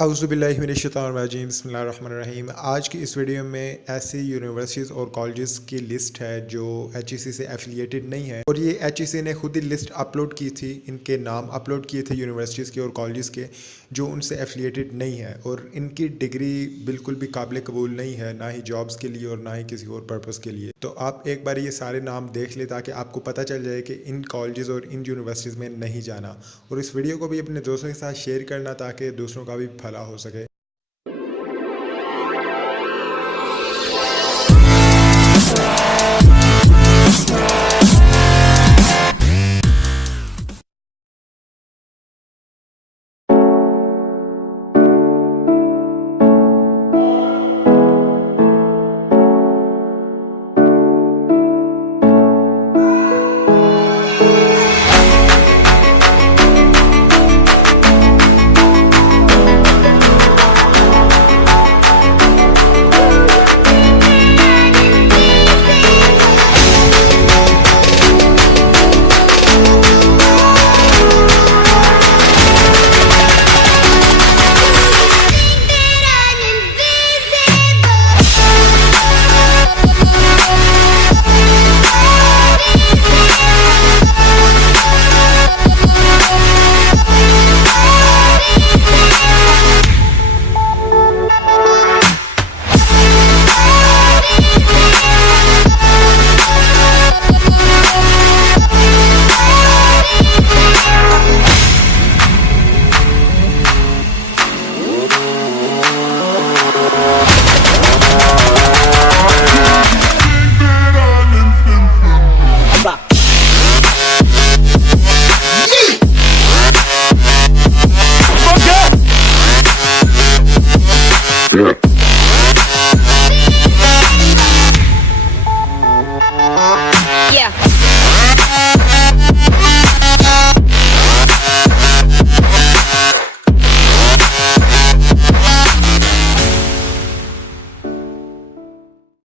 औज़ुबिल्लाहि बिस्मिल्लाहिर्रहमानिर्रहीम। आज की इस वीडियो में ऐसी यूनिवर्सिटीज़ और कॉलेजेस की लिस्ट है जो HEC से एफिलिएटेड नहीं है, और ये HEC ने खुद ही लिस्ट अपलोड की थी, इनके नाम अपलोड किए थे यूनिवर्सिटीज़ के और कॉलेजेस के जो उनसे एफिलिएटेड नहीं है, और इनकी डिग्री बिल्कुल भी काबिल कबूल नहीं है, ना ही जॉब्स के लिए और ना ही किसी और पर्पज़ के लिए। तो आप एक बार ये सारे नाम देख लें ताकि आपको पता चल जाए कि इन कॉलेजेस और इन यूनिवर्सिटीज़ में नहीं जाना, और इस वीडियो को भी अपने दोस्तों के साथ शेयर करना ताकि दूसरों का भी भला हो सके। Yeah.